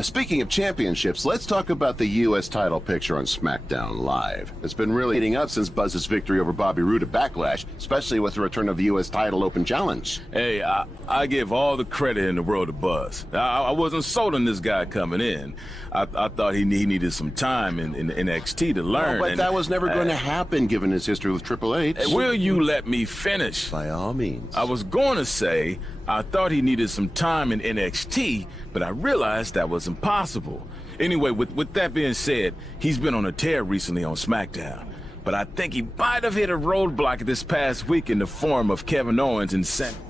Speaking of championships, let's talk about the U.S. title picture on SmackDown Live. It's been really heating up since Buzz's victory over Bobby Roode at Backlash, especially with the return of the U.S. title open challenge. Hey, I give all the credit in the world to Buzz. I wasn't sold on this guy coming in. I thought he needed some time in NXT to learn. But that was never going to happen given his history with Triple H. Will you let me finish? By all means. I was going to say I thought he needed some time in NXT, but I realized that was impossible. Anyway, with that being said, he's been on a tear recently on SmackDown. But I think he might have hit a roadblock this past week in the form of Kevin Owens and Seth.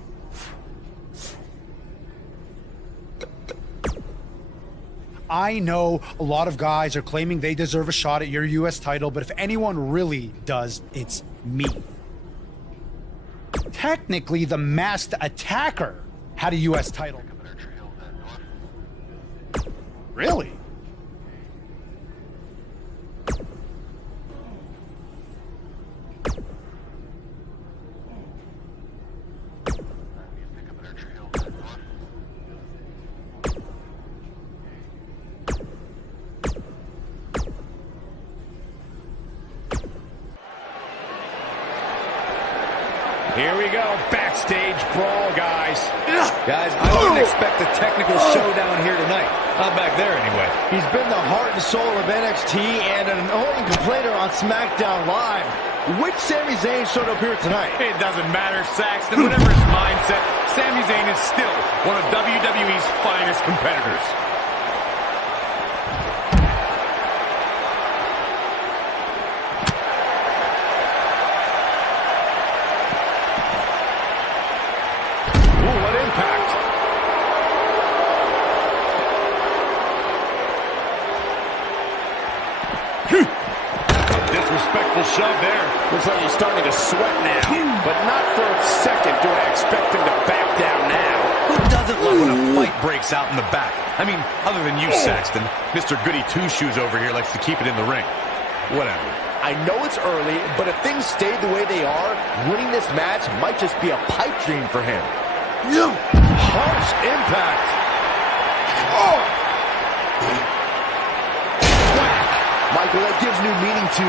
I know a lot of guys are claiming they deserve a shot at your U.S. title, but if anyone really does, it's me. Technically, the masked attacker had a U.S. title. Really? Here we go, backstage brawl, guys. Guys, I wouldn't expect a technical showdown here tonight. Not back there, anyway. He's been the heart and soul of NXT and an annoying complainer on SmackDown Live. Which Sami Zayn showed up here tonight? It doesn't matter, Saxton. Whatever his mindset, Sami Zayn is still one of WWE's finest competitors. Disrespectful shove there. Looks like he's starting to sweat now. But not for a second do I expect him to back down now. Who doesn't love when a fight breaks out in the back? I mean, other than you, Saxton. Mr. Goody Two-Shoes over here likes to keep it in the ring. Whatever. I know it's early, but if things stay the way they are, winning this match might just be a pipe dream for him. Harsh impact. Oh! Michael, that gives new meaning to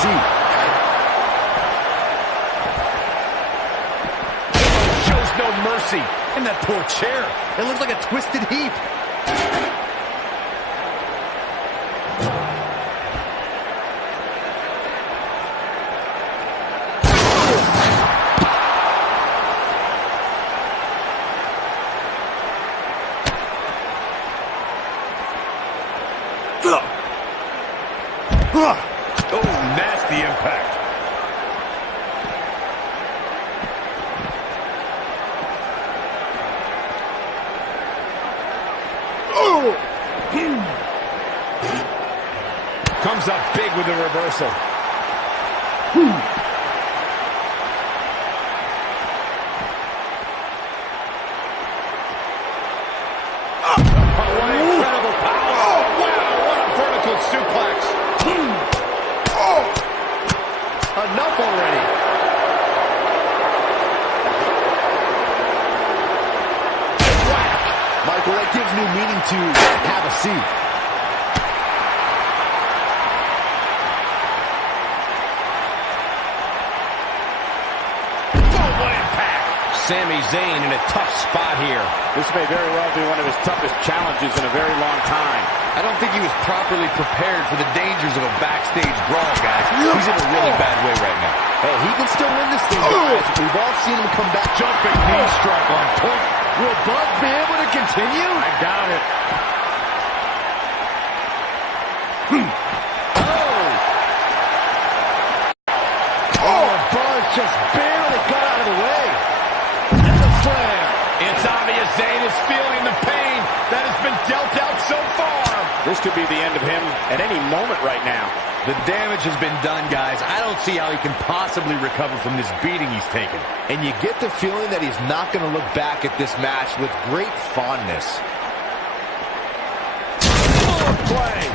see. Shows no mercy. And that poor chair. It looks like a twisted heap. Oh, nasty impact. Oh! Comes up big with a reversal. What incredible power. Oh, wow, what a vertical suplex. Enough already. Whack. Michael, that gives new meaning to have a seat. Boom, what impact. Sami Zayn in a tough spot here. This may very well be one of his toughest challenges in a very long time. I don't think he was properly prepared for the dangers of a backstage brawl, guys. He's in a really bad way right now. Hey, he can still win this thing, guys. We've all seen him come back. Jumping knee strike on point. Will Buzz be able to continue? I doubt it. Oh, Buzz just barely got out of the way. And the slam. It's obvious Zayn is feeling the pain that has been dealt out so far. This could be the end of him at any moment right now. The damage has been done, guys. I don't see how he can possibly recover from this beating he's taken. And you get the feeling that he's not going to look back at this match with great fondness. Play.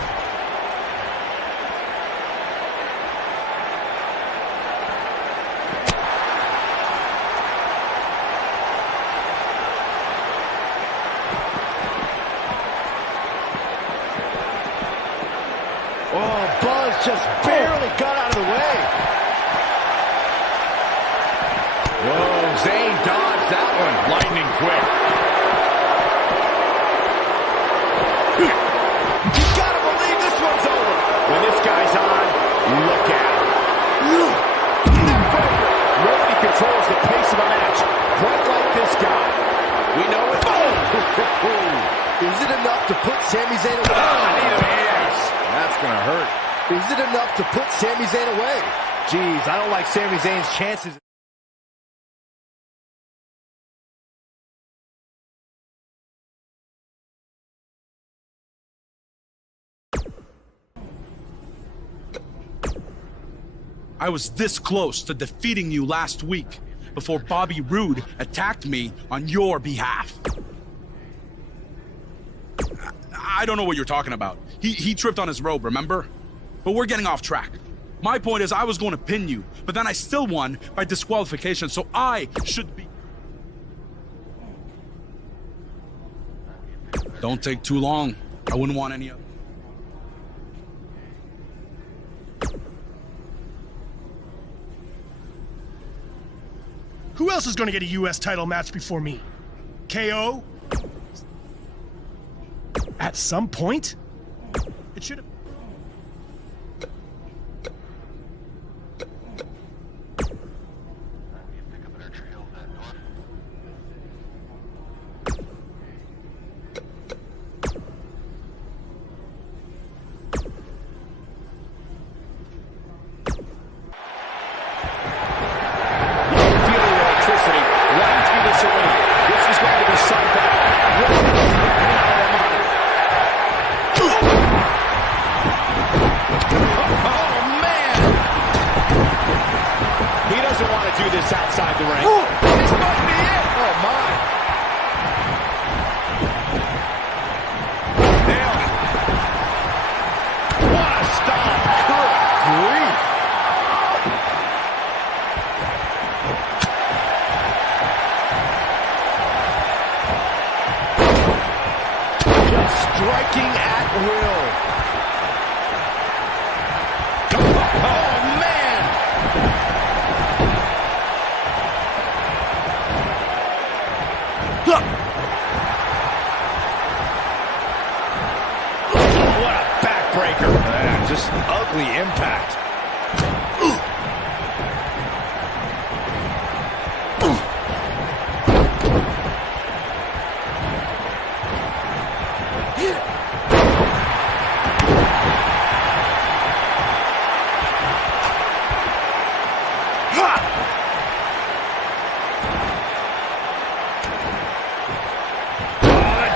Is it enough to put Sami Zayn away? Jeez, I don't like Sami Zayn's chances. I was this close to defeating you last week before Bobby Roode attacked me on your behalf. I don't know what you're talking about. He tripped on his robe, remember? But we're getting off track. My point is I was going to pin you, but then I still won by disqualification, so I should be... Don't take too long. I wouldn't want any other. Who else is going to get a U.S. title match before me? KO? At some point? It should have... outside the ring. This might be it. Oh, my. Nailed it. What a stop. Good grief. Just striking at will. Oh, man. What a backbreaker. Just ugly impact.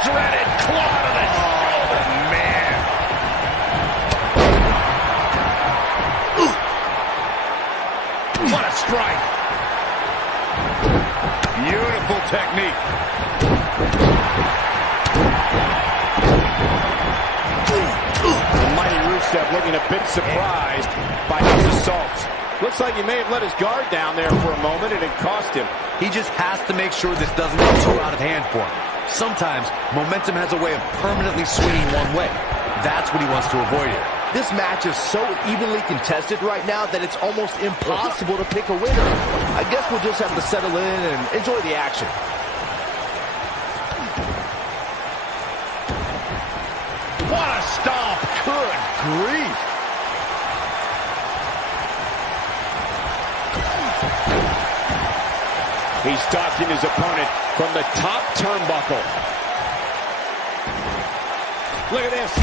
Dreaded claw to the shoulder, man. What a strike. Beautiful technique. The mighty Rusev looking a bit surprised by his assault. Looks like he may have let his guard down there for a moment and it cost him. He just has to make sure this doesn't get too out of hand for him. Sometimes momentum has a way of permanently swinging one way. That's what he wants to avoid here. This match is so evenly contested right now that it's almost impossible to pick a winner. I guess we'll just have to settle in and enjoy the action. What a stomp! Good grief! He's stalking his opponent from the top turnbuckle. Look at this.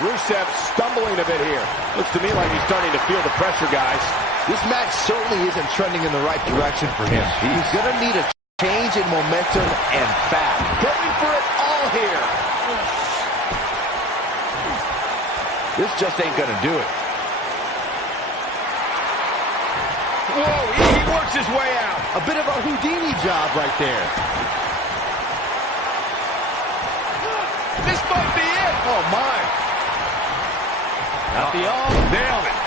Rusev stumbling a bit here. Looks to me like he's starting to feel the pressure, guys. This match certainly isn't trending in the right direction for him. He's going to need a change in momentum and fast. Going for it all here. This just ain't going to do it. Whoa, he works his way out. A bit of a Houdini job right there. This might be it. Oh, my. Not the all. Nailed it.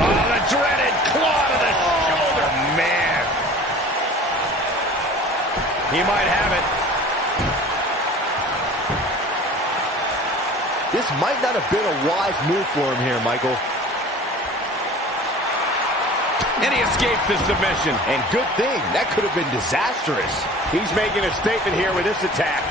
Oh, the dreaded claw to the shoulder. Man. He might have it. This might not have been a wise move for him here, Michael. And he escapes the submission. And good thing. That could have been disastrous. He's making a statement here with this attack.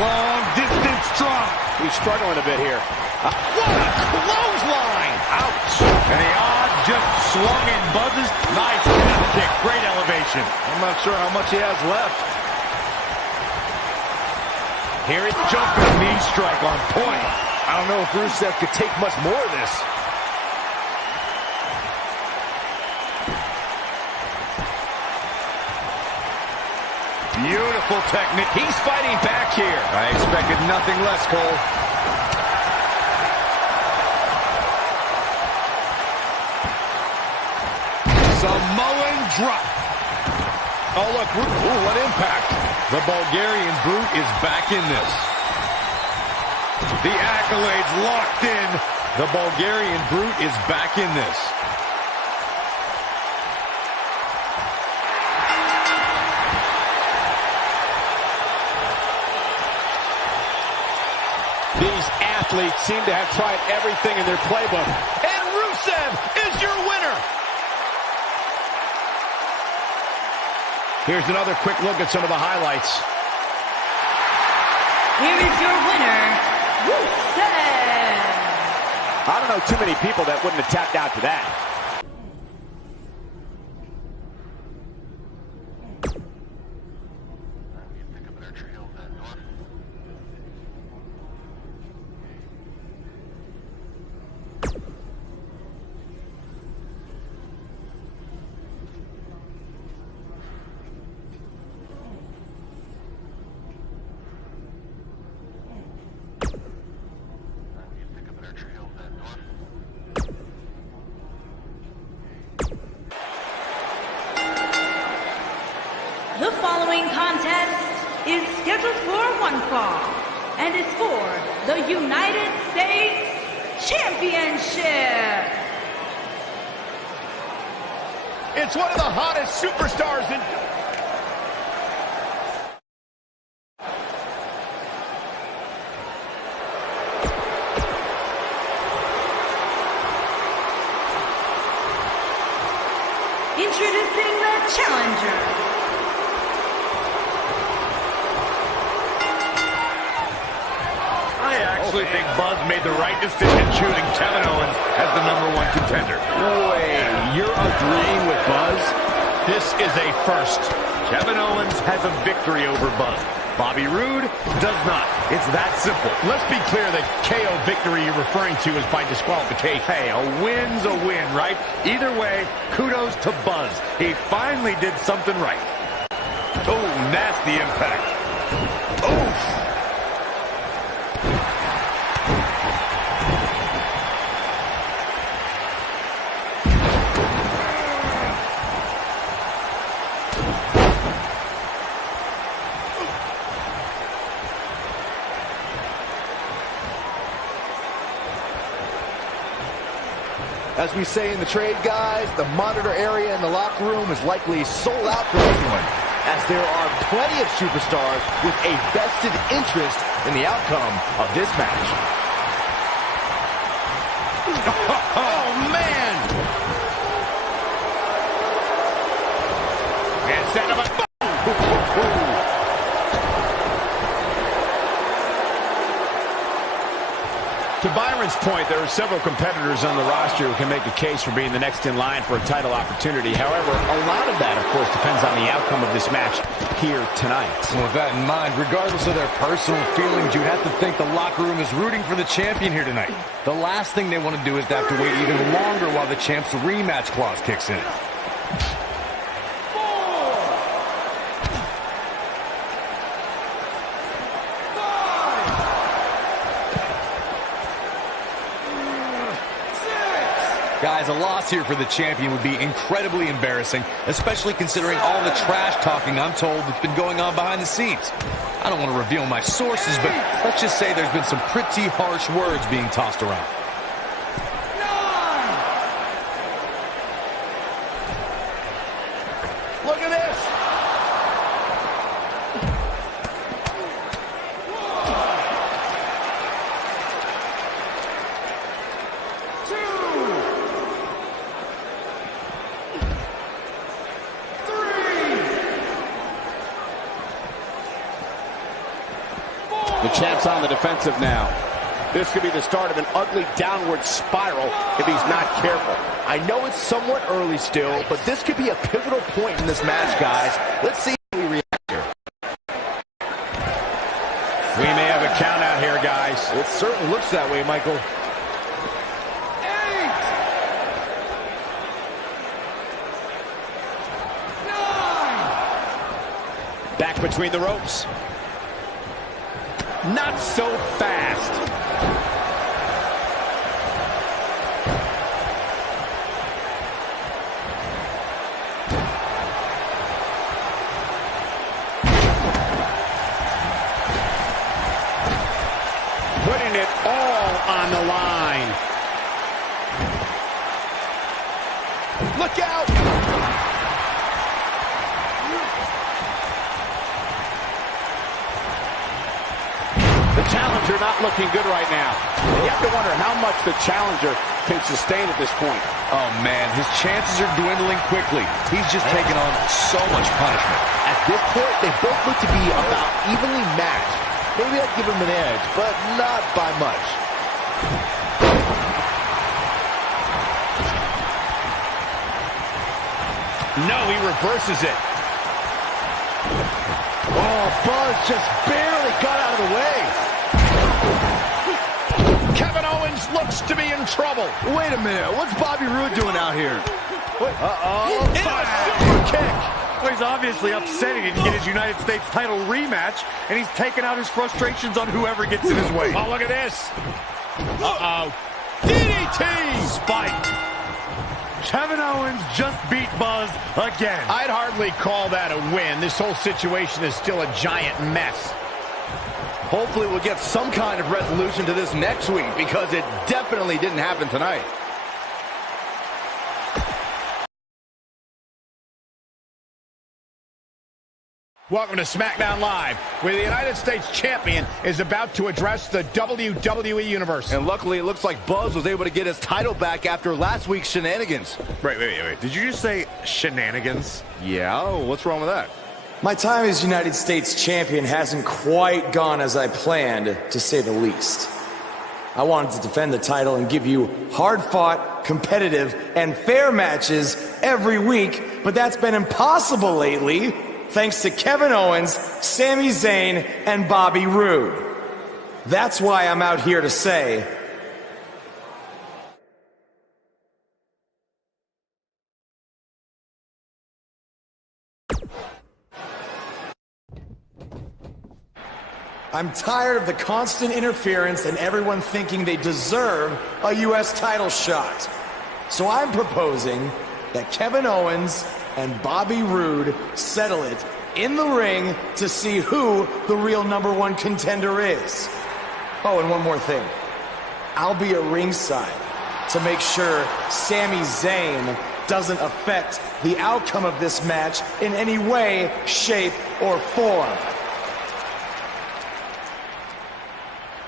long-distance drop. He's struggling a bit here. What a clothesline! Ouch! And the odds just swung in Buzz's. Nice calf kick. Great elevation. I'm not sure how much he has left. Here it's jumping knee strike on point. I don't know if Rusev could take much more of this. Beautiful technique. He's fighting back here. I expected nothing less, Cole. Samoan drop. Oh, look. Ooh, what impact. The Bulgarian Brute is back in this. The accolades locked in. The Bulgarian Brute is back in this. These athletes seem to have tried everything in their playbook. And Rusev is your winner. Here's another quick look at some of the highlights. Here is your winner, Rusev. I don't know too many people that wouldn't have tapped out to that. The following contest is scheduled for one fall and is for the United States Championship. It's one of the hottest superstars in... Introducing the challenger. I actually think Buzz made the right decision choosing Kevin Owens as the #1 contender. Wait, you're agreeing with Buzz? This is a first. Kevin Owens has a victory over Buzz. Bobby Roode does not. It's that simple. Let's be clear that KO victory you're referring to is by disqualification. Hey, a win's a win, right? Either way, kudos to Buzz. He finally did something right. Oh, nasty impact. Oof. As we say in the trade, guys, the monitor area in the locker room is likely sold out for everyone, as there are plenty of superstars with a vested interest in the outcome of this match. Oh, man! And set up a... To Byron's point, there are several competitors on the roster who can make a case for being the next in line for a title opportunity. However, a lot of that, of course, depends on the outcome of this match here tonight. Well, with that in mind, regardless of their personal feelings, you'd have to think the locker room is rooting for the champion here tonight. The last thing they want to do is to have to wait even longer while the champ's rematch clause kicks in. Guys, a loss here for the champion would be incredibly embarrassing, especially considering all the trash talking I'm told that's been going on behind the scenes. I don't want to reveal my sources, but let's just say there's been some pretty harsh words being tossed around. Look at this! The champ's on the defensive now. This could be the start of an ugly downward spiral if he's not careful. I know it's somewhat early still, but this could be a pivotal point in this match, guys. Let's see how we react here. We may have a count out here, guys. It certainly looks that way, Michael. 8, 9. Back between the ropes. Not so fast. Putting it all on the line. Look out! The challenger not looking good right now. You have to wonder how much the challenger can sustain at this point. Oh, man, his chances are dwindling quickly. He's just taking on so much punishment. At this point, they both look to be about evenly matched. Maybe I'd give him an edge, but not by much. No, he reverses it. Oh, Buzz just barely got out of the way. Kevin Owens looks to be in trouble. Wait a minute, what's Bobby Roode doing out here? Uh-oh. A super kick. Well, he's obviously upset he didn't get his United States title rematch, and he's taking out his frustrations on whoever gets in his way. Oh, look at this. Uh-oh. DDT! Spike. Kevin Owens just beat Buzz again. I'd hardly call that a win. This whole situation is still a giant mess. Hopefully we'll get some kind of resolution to this next week, because it definitely didn't happen tonight. Welcome to SmackDown Live, where the United States Champion is about to address the WWE Universe. And luckily, it looks like Buzz was able to get his title back after last week's shenanigans. Wait. Did you just say shenanigans? Yeah, what's wrong with that? My time as United States Champion hasn't quite gone as I planned, to say the least. I wanted to defend the title and give you hard-fought, competitive, and fair matches every week, but that's been impossible lately, thanks to Kevin Owens, Sami Zayn, and Bobby Roode. That's why I'm out here to say, I'm tired of the constant interference and everyone thinking they deserve a U.S. title shot. So I'm proposing that Kevin Owens and Bobby Roode settle it in the ring to see who the real #1 contender is. Oh, and one more thing. I'll be at ringside to make sure Sami Zayn doesn't affect the outcome of this match in any way, shape, or form.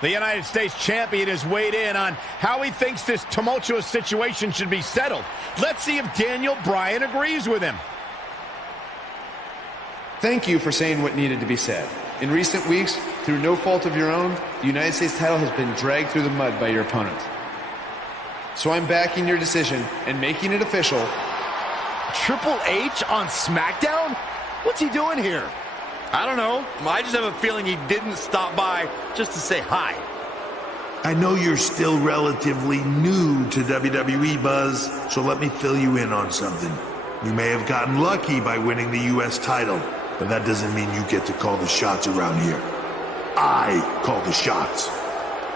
The United States Champion has weighed in on how he thinks this tumultuous situation should be settled. Let's see if Daniel Bryan agrees with him. Thank you for saying what needed to be said. In recent weeks, through no fault of your own, the United States title has been dragged through the mud by your opponent. So I'm backing your decision and making it official. Triple H on SmackDown? What's he doing here? I don't know. I just have a feeling he didn't stop by just to say hi. I know you're still relatively new to WWE, Buzz, so let me fill you in on something. You may have gotten lucky by winning the U.S. title, but that doesn't mean you get to call the shots around here. I call the shots.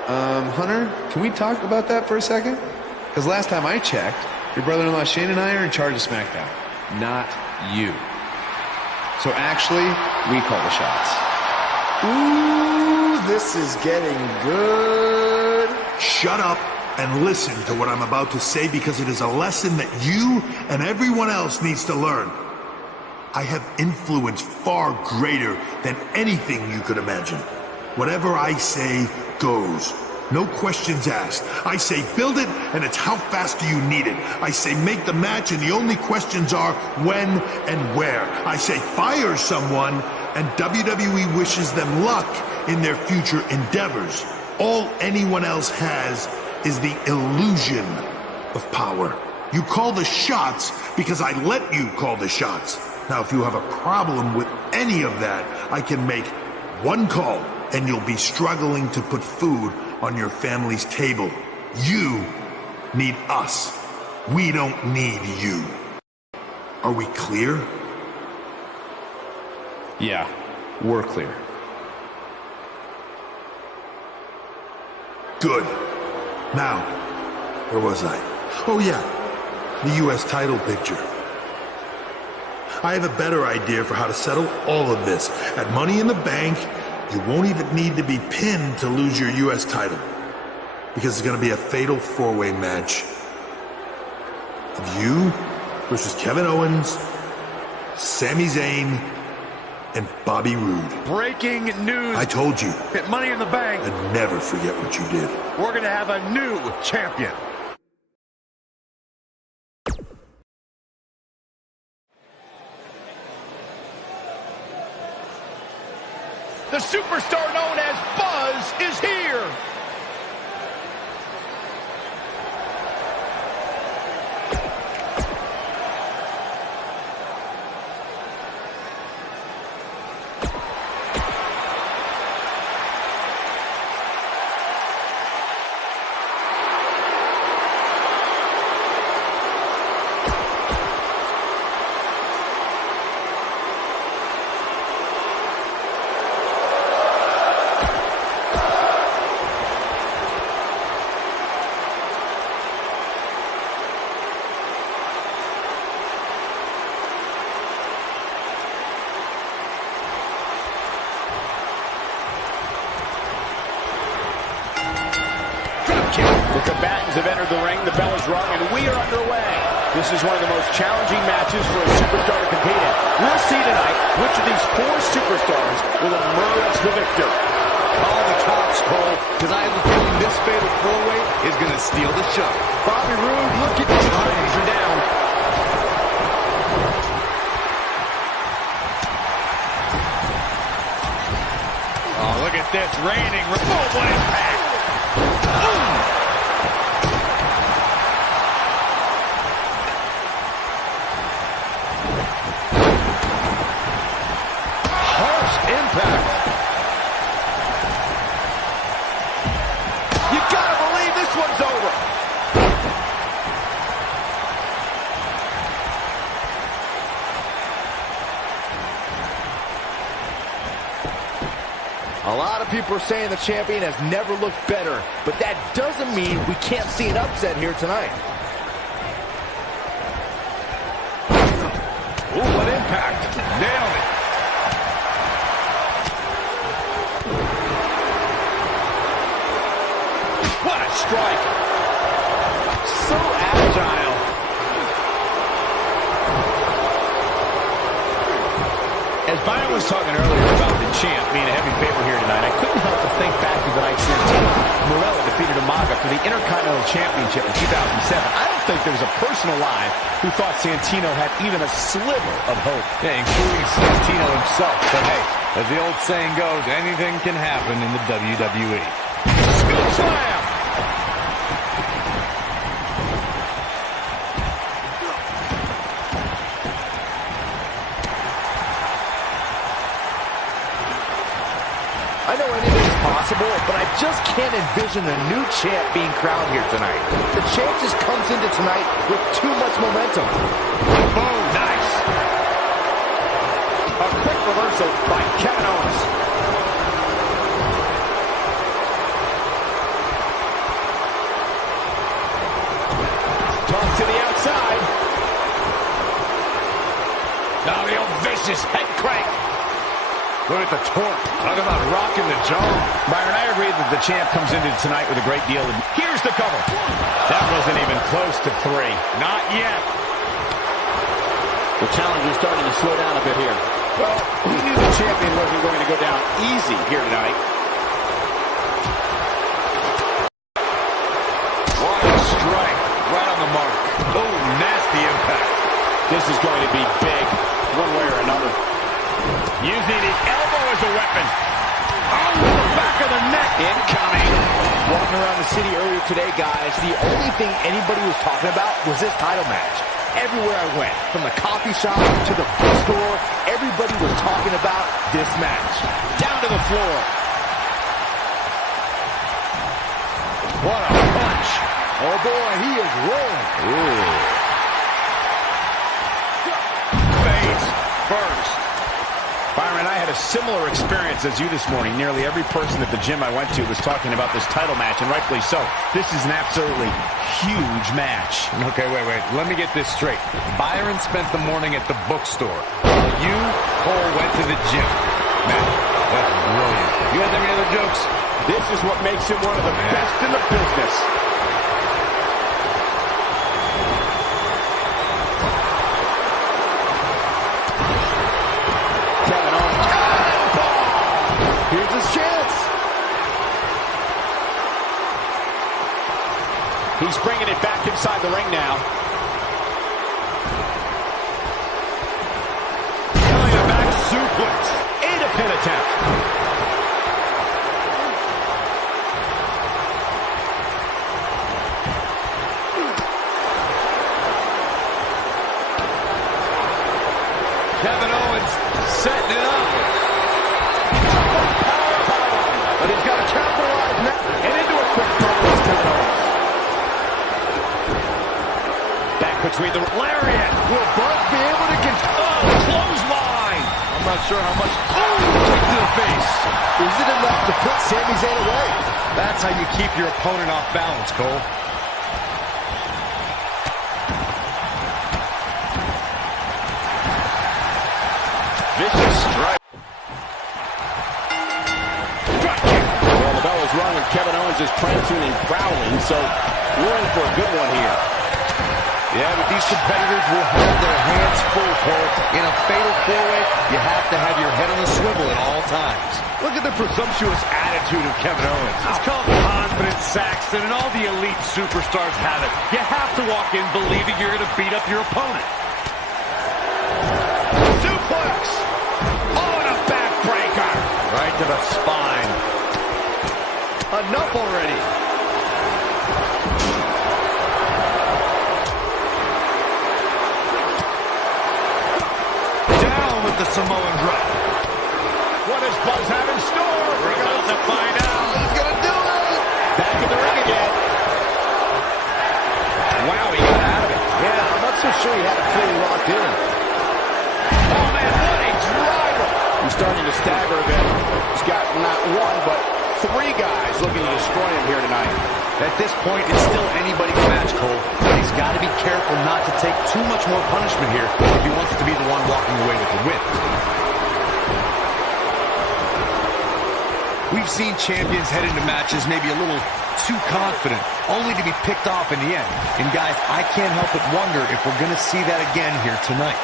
Hunter, can we talk about that for a second? Because last time I checked, your brother-in-law Shane and I are in charge of SmackDown, not you. So actually, we call the shots. Ooh, this is getting good. Shut up and listen to what I'm about to say, because it is a lesson that you and everyone else needs to learn. I have influence far greater than anything you could imagine. Whatever I say goes. No questions asked. I say build it, and it's how fast do you need it. I say make the match, and the only questions are when and where. I say fire someone, and WWE wishes them luck in their future endeavors. All anyone else has is the illusion of power. You call the shots because I let you call the shots. Now, if you have a problem with any of that, I can make one call and you'll be struggling to put food on your family's table. You need us. We don't need you. Are we clear? Yeah, we're clear. Good. Now, where was I? Oh yeah, the U.S. title picture. I have a better idea for how to settle all of this. At Money in the Bank, you won't even need to be pinned to lose your U.S. title. Because it's going to be a fatal four-way match of you versus Kevin Owens, Sami Zayn, and Bobby Roode. Breaking news. I told you. At Money in the Bank. And never forget what you did. We're going to have a new champion. The superstar known as Buzz is here. The combatants have entered the ring, the bell is rung, and we are underway. This is one of the most challenging matches for a superstar to compete in. We'll see tonight which of these four superstars will emerge the victor. Call the cops, Cole, because I have a feeling this fatal four-way is going to steal the show. Bobby Roode looking to chase her down. Oh, look at this, reigning, full impact. Harsh impact. You gotta believe this one's over. A lot of people are saying the champion has never looked better, but that doesn't mean we can't see an upset here tonight. Ooh, what impact. Nailed it. What a strike. So agile. As Byron was talking earlier about the champ being a heavy favorite here tonight, I couldn't help but think back to the night Santino Marella defeated Umaga for the Intercontinental Championship in 2007. I don't think there was a person alive who thought Santino had even a sliver of hope. Yeah, including Santino himself. But hey, as the old saying goes, anything can happen in the WWE. Scoop slam! I know anything's possible, but I just can't envision a new champ being crowned here tonight. The champ just comes into tonight with too much momentum. Oh, nice. A quick reversal by Kevin Owens. Toss to the outside. Now the old vicious head crank. Look at the torque. Talk about rocking the jaw. Byron, I agree that the champ comes into tonight with a great deal. Here's the cover. That wasn't even close to 3. Not yet. The challenger's starting to slow down a bit here. Well, we knew the champion wasn't going to go down easy here tonight. What a strike. Right on the mark. Oh, nasty impact. This is going to be big, one way or another. Using the elbow as a weapon. Oh, Incoming. Walking around the city earlier today, guys, the only thing anybody was talking about was this title match. Everywhere I went, from the coffee shop to the bookstore, everybody was talking about this match. Down to the floor. What a punch. Oh boy, he is rolling. Ooh. Face first. Byron, I had a similar experience as you this morning. Nearly every person at the gym I went to was talking about this title match, and rightfully so. This is an absolutely huge match. Okay, wait. Let me get this straight. Byron spent the morning at the bookstore, while you, Cole, went to the gym. Man, that's brilliant. You guys have any other jokes? This is what makes him one of the best in the business. Here's his chance. He's bringing it back inside the ring now. Killing a back suplex. And a pin attempt. Kevin Owens setting it up. But he's got to capitalize now. And into a quick promo with Kevin Owens. Back between the lariat. Will Buzz be able to get... Oh, clothesline. I'm not sure how much... Oh, kick to the face. Is it enough to put Sami Zayn away? That's how you keep your opponent off balance, Cole. Vicious strike. Drop kick. Well, the bell is rung and Kevin Owens is prancing and growling, so we're in for a good one here. Yeah, but these competitors will have their hands full, Cole. In a fatal four-way, you have to have your head on the swivel at all times. Look at the presumptuous attitude of Kevin Owens. It's called confidence, Saxton, and all the elite superstars have it. You have to walk in believing you're going to beat up your opponent. Suplex! Oh, and a backbreaker! Right to the spine. Enough already. Down with the Samoan drop. What does Buzz have in store? We're about to find out. He's gonna do it! Back in the ring again. Wow, he got out of it. Yeah, I'm not so sure he had it fully locked in. Oh, man, what a driver! He's starting to stagger a bit. He's got not one, but three guys looking to destroy him here tonight. At this point, it's still anybody's match, Cole. But he's got to be careful not to take too much more punishment here if he wants to be the one walking away with the win. We've seen champions head into matches maybe a little too confident, only to be picked off in the end. And guys, I can't help but wonder if we're going to see that again here tonight.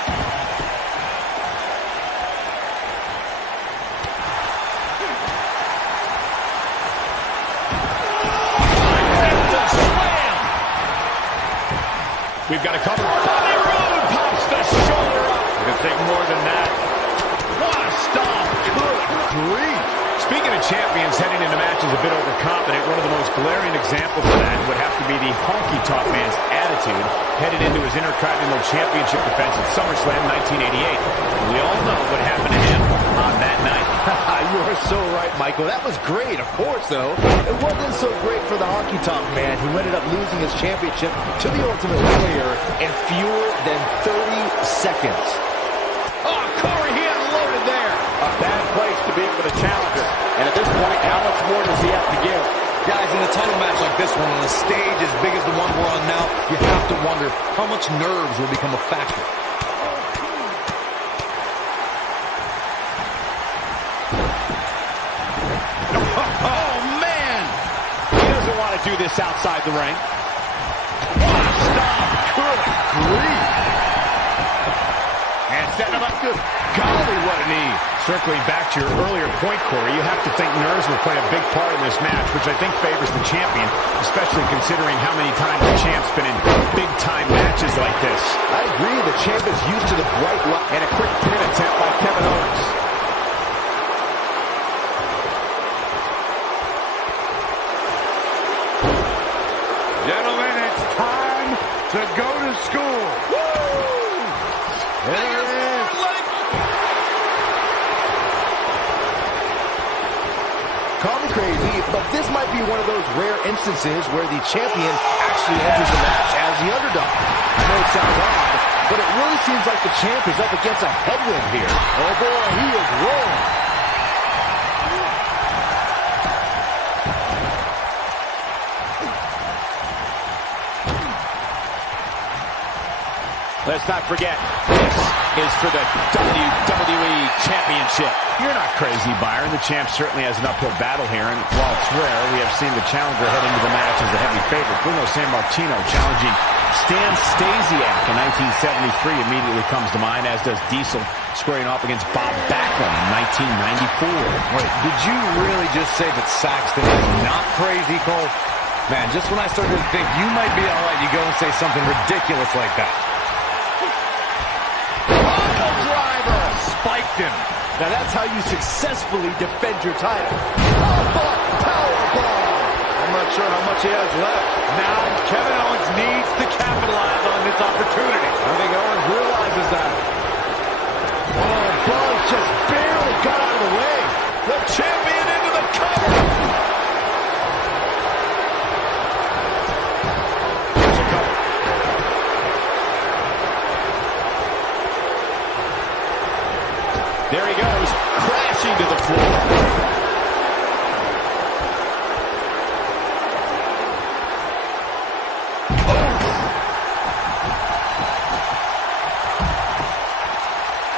We've got a cover. Bobby Roode pops the shoulder up. It could take more than that. What a stop. Good grief. Speaking of champions heading into matches a bit overconfident, one of the most glaring examples of that would have to be the honky-tonk man's attitude headed into his Intercontinental Championship defense at SummerSlam 1988. We all know what happened to him on that night. You are so right, Michael. That was great, of course, though. It wasn't so great for the honky-tonk man, who ended up losing his championship to the Ultimate Warrior in fewer than 30 seconds. Oh, Corey, he unloaded there. A bad place to be for the challenger. And at this point, how much more does he have to give? Guys, in a title match like this one, on a stage as big as the one we're on now, you have to wonder how much nerves will become a factor. Oh, man! He doesn't want to do this outside the ring. What a stop! Good grief! And setting him up good. Golly, what a knee. Circling back to your earlier point, Corey, you have to think nerves will play a big part in this match, which I think favors the champion, especially considering how many times the champ's been in big-time matches like this. I agree. The champ is used to the bright light. And a quick pin attempt by Kevin Owens. to go to school. Woo! There it is. Call me crazy, but this might be one of those rare instances where the champion actually enters the match as the underdog. I know it sounds odd, but it really seems like the champ is up against a headwind here. Oh boy, he is rolling. Let's not forget, this is for the WWE Championship. You're not crazy, Byron. The champ certainly has an uphill battle here, and while it's rare, we have seen the challenger head into the match as a heavy favorite. Bruno Sammartino challenging Stan Stasiak in 1973 immediately comes to mind, as does Diesel squaring off against Bob Backlund in 1994. Wait, did you really just say that Saxton is not crazy, Cole? Man, just when I started to think you might be all right, you go and say something ridiculous like that. Spiked him. Now that's how you successfully defend your title. Powerbomb. I'm not sure how much he has left. Now Kevin Owens needs to capitalize on this opportunity. I think Owens realizes that. Oh, Buzz just barely got out of the way. The champion into the cover. Here's a cover. There he goes, crashing to the floor.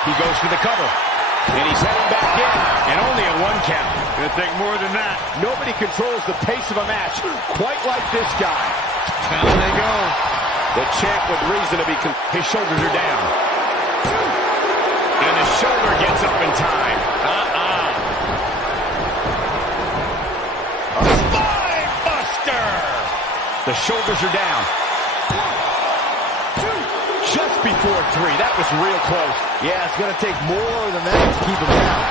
He goes for the cover, and he's heading back in, and only a 1 count. Gonna take more than that. Nobody controls the pace of a match quite like this guy. Down they go. The champ with reason to be... His shoulders are down. And the shoulder gets up in time. A spine buster! The shoulders are down. 1, 2, just before 3. That was real close. Yeah, it's going to take more than that to keep him down.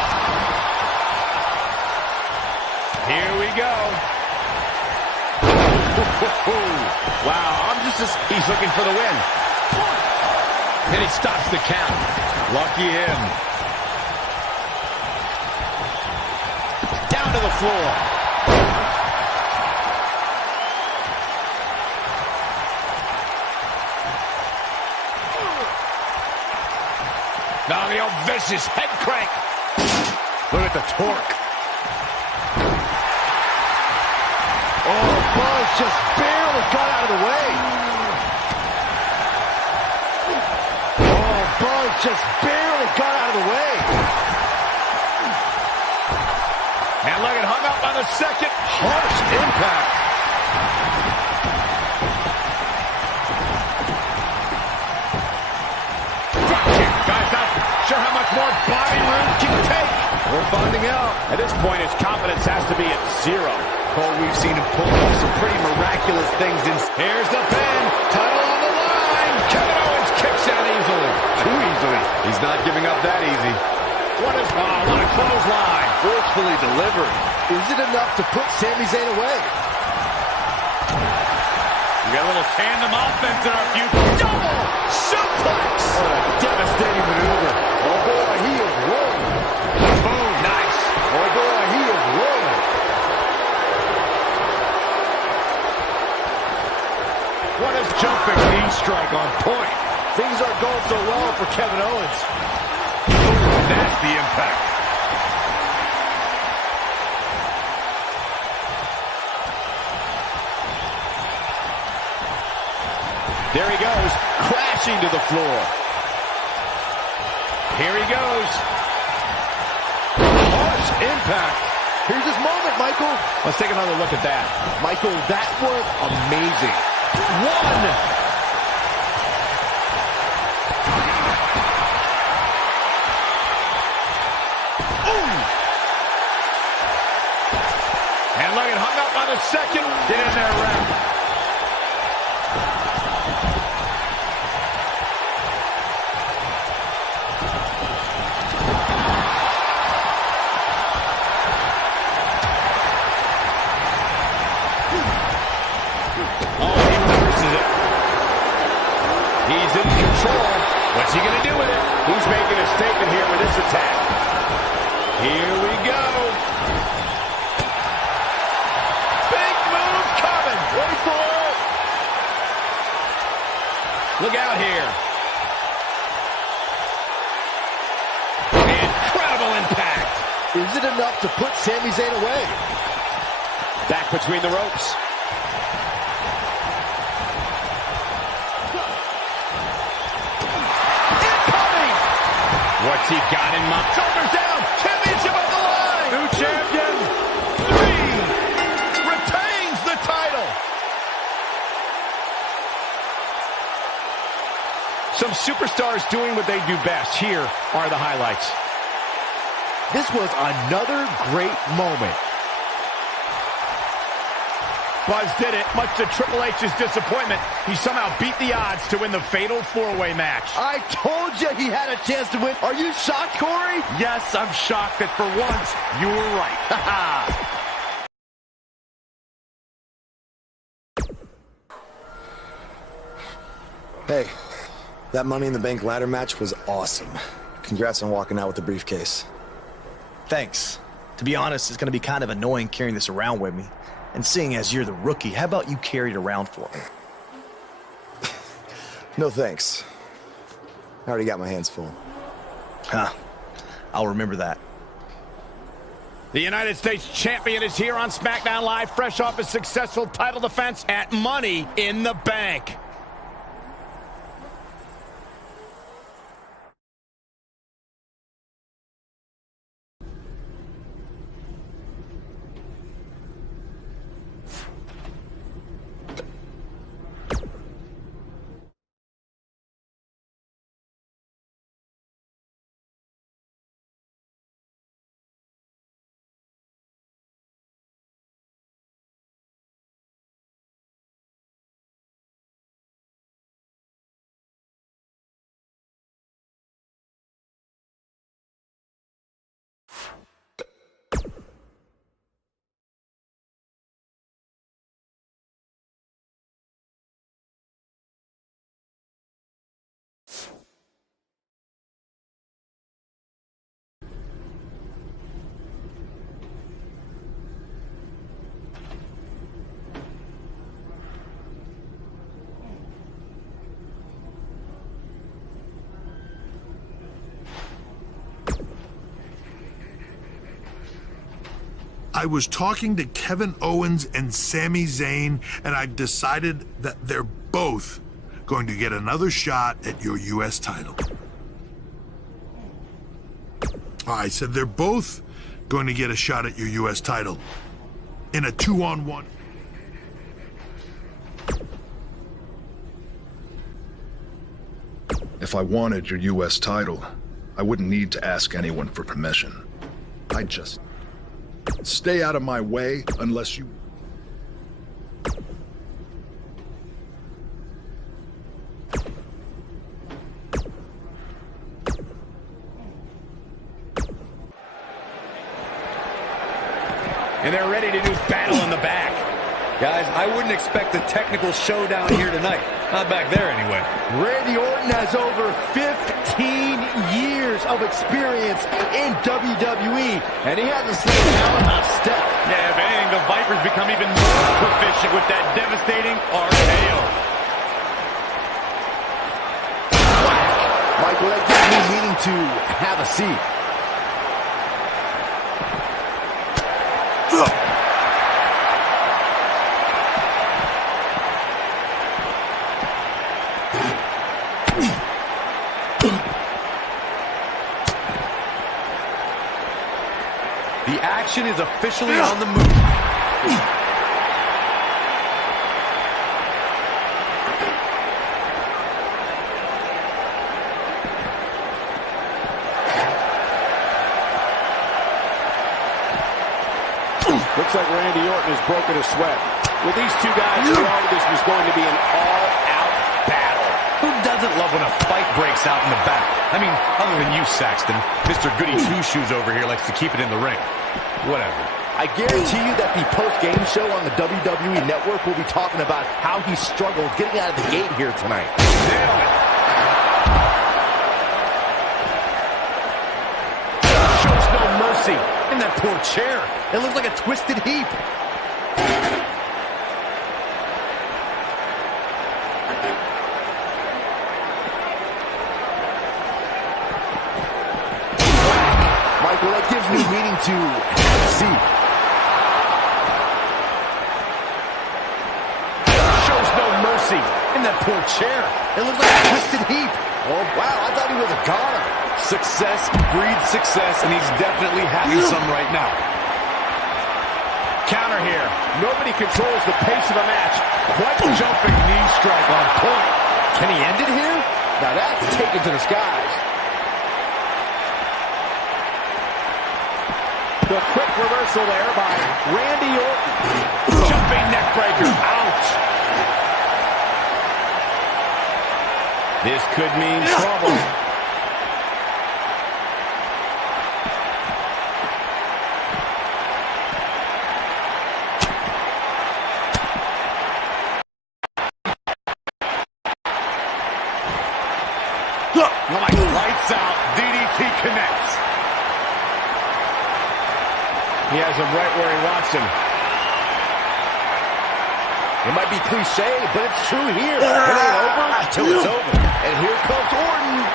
Here we go. Wow, he's looking for the win. And he stops the count. Lucky him. Down to the floor. Now the old vicious head crank. Look at the torque. Oh, Buzz just barely got out of the way. Buzz just barely got out of the way. And look, it hung up on the second. Harsh impact. Drop kick. Guys, not sure how much more Bobby Roode can take. We're finding out. At this point, his confidence has to be at 0. Cole, we've seen him pull off some pretty miraculous things. Here's the pin. Title on the line. Kevin Owens kicks out easily. Too easily. He's not giving up that easy. What a clothesline. Forcefully delivered. Is it enough to put Sami Zayn away? We got a little tandem offense in our future. Double suplex. What a devastating maneuver. Oh boy, he is rolling. Boom, nice. Oh boy, he is rolling. What a jumping knee strike on point. Things aren't going so well for Kevin Owens. That's the impact. There he goes, crashing to the floor. Here he goes. Harsh impact. Here's his moment, Michael. Let's take another look at that. Michael, that was amazing. 1. And look, it hung up on the second. Get in there, ref. this attack. Here we go. Big move coming. Wait for it. Look out here. Incredible impact. Is it enough to put Sami Zayn away? Back between the ropes. Incoming! What's he got in mind? Shoulders down! Championship on the line! New champion! 3 retains the title! Some superstars doing what they do best. Here are the highlights. This was another great moment. Buzz did it, much to Triple H's disappointment. He somehow beat the odds to win the fatal 4-way match. I told you he had a chance to win. Are you shocked, Corey? Yes, I'm shocked that for once, you were right. Hey, that Money in the Bank ladder match was awesome. Congrats on walking out with the briefcase. Thanks. To be honest, it's going to be kind of annoying carrying this around with me. And seeing as you're the rookie, how about you carry it around for me? No thanks. I already got my hands full. Huh. I'll remember that. The United States champion is here on SmackDown Live, fresh off his successful title defense at Money in the Bank. I was talking to Kevin Owens and Sami Zayn, and I've decided that they're both going to get another shot at your U.S. title. I said they're both going to get a shot at your U.S. title in a 2-on-1. If I wanted your U.S. title, I wouldn't need to ask anyone for permission. I'd just stay out of my way unless you... And they're ready to do battle in the back. Guys, I wouldn't expect a technical showdown here tonight. Not back there, anyway. Randy Orton has over 15 years of experience in WWE, and he has the same talent on step. Yeah, if anything, the Vipers become even more proficient with that devastating RKO. Michael, that gives me meaning to have a seat. The action is officially on the move. Looks like Randy Orton has broken a sweat. With these two guys, we all this was going to be an all-out battle. Who doesn't love when a fight breaks out in the back? I mean, other than you, Saxton. Mr. Goody Two-Shoes over here likes to keep it in the ring. Whatever. I guarantee you that the post-game show on the WWE Network will be talking about how he struggled getting out of the gate here tonight. Nailed it. mercy. And that poor chair. It looked like a twisted heap. Michael, that gives me meaning to see. Shows no mercy. And that poor chair. It looked like a twisted heap. Oh, wow, I thought he was a goner. Success breeds success, and he's definitely having some right now. Counter here. Nobody controls the pace of the match. Quite a jumping knee strike on point. Can he end it here? Now that's taken to the skies. The quick reversal there by Randy Orton. Jumping neck breaker. Ouch. This could mean trouble. Lights out. DDT connects. He has him right where he wants him. It might be cliche, but it's true here. It ain't over until it's over. And here comes Orton.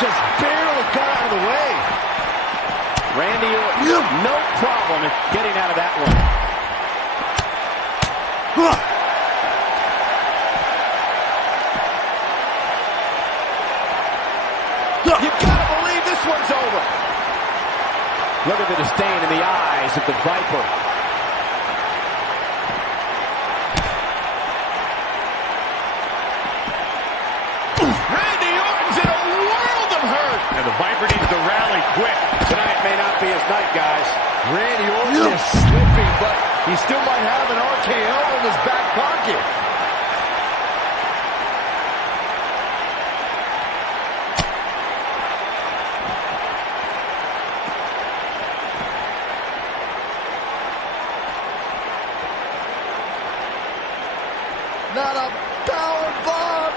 Just barely got out of the way. Randy Orton, no problem in getting out of that one. You gotta believe this one's over. Look at the disdain in the eyes of the Viper. And the Viper needs to rally quick. Tonight may not be his night, guys. Randy Orton is slipping, but he still might have an RKO in his back pocket. Not a power bomb.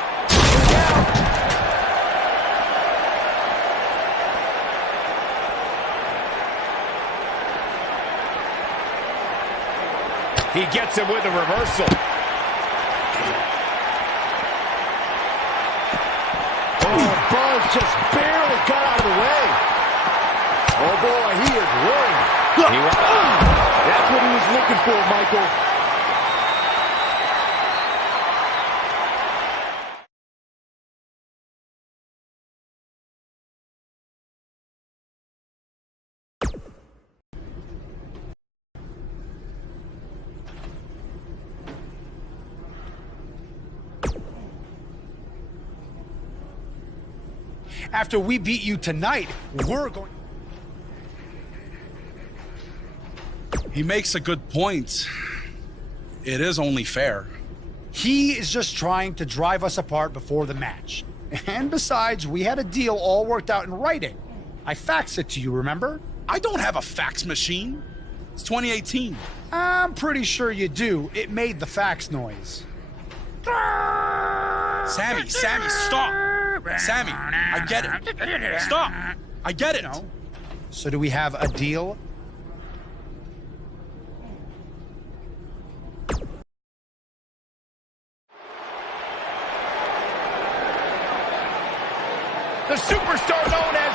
He gets him with a reversal. Oh, Buzz just barely got out of the way. Oh, boy, he is worried. That's what he was looking for, Michael. After we beat you tonight, we're going... He makes a good point. It is only fair. He is just trying to drive us apart before the match. And besides, we had a deal all worked out in writing. I faxed it to you, remember? I don't have a fax machine. It's 2018. I'm pretty sure you do. It made the fax noise. Sammy, stop. Sammy, I get it. Stop. I get it. No. So do we have a deal? The superstar known as...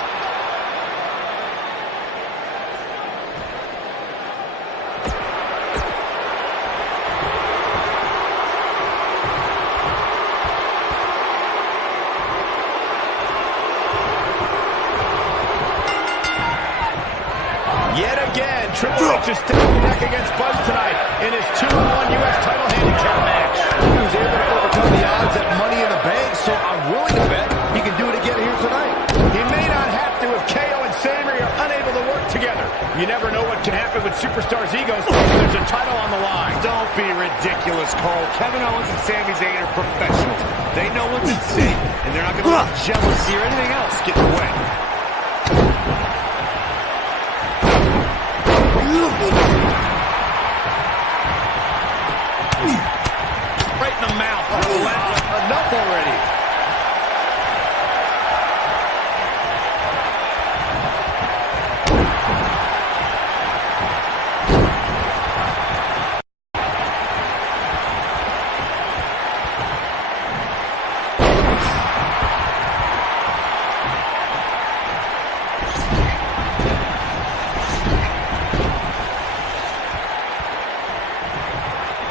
Yet again, Triple H is taking neck against Buzz tonight in his 2-on-1 U.S. title handicap match. He was able to overcome the odds at Money in the Bank, so I'm willing to bet he can do it again here tonight. He may not have to if KO and Sammy are unable to work together. You never know what can happen with superstars' egos. There's a title on the line. Don't be ridiculous, Cole. Kevin Owens and Sami Zayn are professionals. They know what's at stake, and they're not going to let jealousy or anything else get in the way. Right in the mouth. Enough already.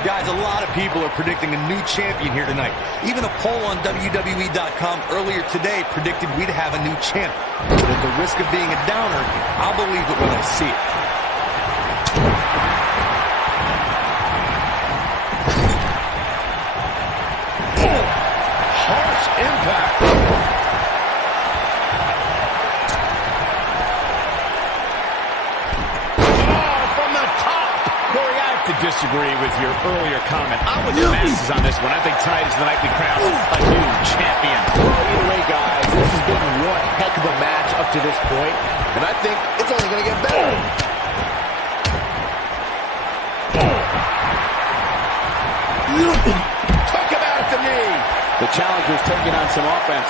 Guys, a lot of people are predicting a new champion here tonight. Even a poll on WWE.com earlier today predicted we'd have a new champ. But at the risk of being a downer, I'll believe it when I see it. Harsh impact. Disagree with your earlier comment. I'm with the masses on this one. I think tonight is the night we crown a new champion. Well, either way, guys, this has been one heck of a match up to this point, and I think it's only going to get better. Took him out at the knee. The challenger's taking on some offense.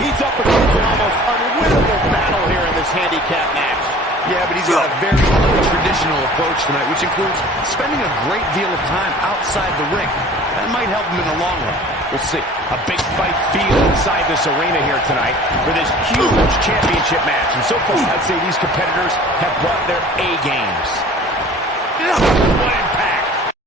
He's up against an almost unwinnable battle here in this handicap match. Yeah, but he's got a very untraditional approach tonight, which includes spending a great deal of time outside the ring. That might help him in the long run. We'll see. A big fight feel inside this arena here tonight for this huge championship match. And so far, I'd say these competitors have brought their A games. What impact!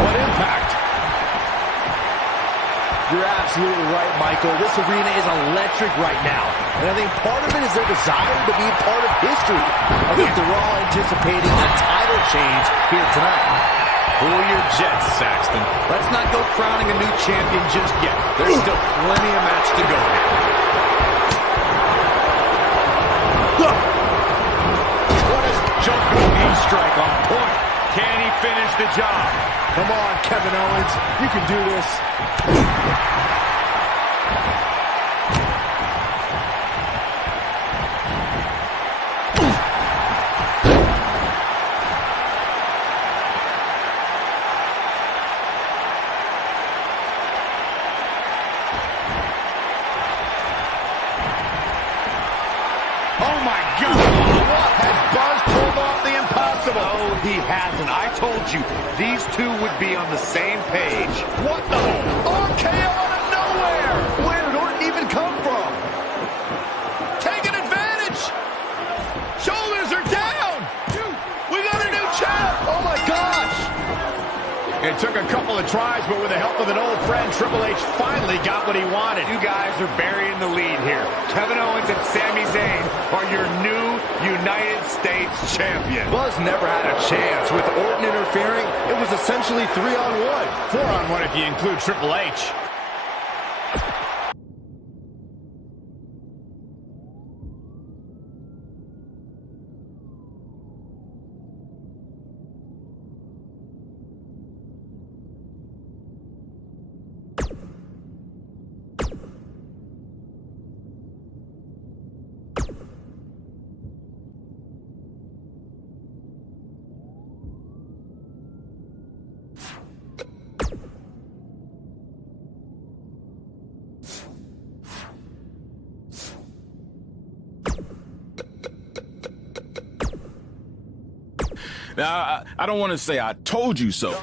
What impact! You're absolutely right, Michael. This arena is electric right now. And I think part of it is their desire to be part of history. I think they're all anticipating a title change here tonight. Cool your jets, Saxton. Let's not go crowning a new champion just yet. There's still plenty of match to go here. What is jumping knee strike on point? Can he finish the job? Come on, Kevin Owens. You can do this. Oh my God! What has Buzz pulled off the impossible? No, he hasn't. I told you, these two would be on the same page. What the? RKO out of nowhere! Where did Orton even come from? Taking advantage! Shoulders are down! We got a new champ! Oh my gosh! It took a couple of tries, but with the help of an old friend, Triple H finally got what he wanted. You guys are burying the lead here. Kevin Owens and Sami Zayn are your new United States champion. Buzz never had a chance. With Orton interfering, it was essentially 3-on-1. 4-on-1 if you include Triple H. Now, I don't want to say I told you so,